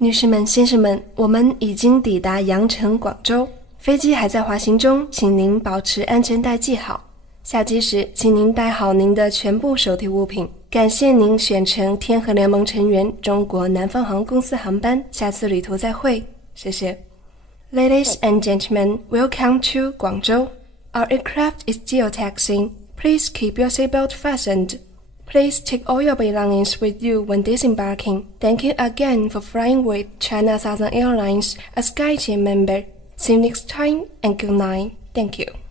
女士们、先生们，我们已经抵达羊城、广州，飞机还在滑行中，请您保持安全带系好。下机时，请您带好您的全部手提物品。感谢您选乘天河联盟成员中国南方航空公司航班，下次旅途再会，谢谢。Ladies and gentlemen, welcome to Guangzhou. Our aircraft is geotaxing. Please keep your seatbelt fastened. Please take all your belongings with you when disembarking. Thank you again for flying with China Southern Airlines, a SkyTeam member. See you next time and good night. Thank you.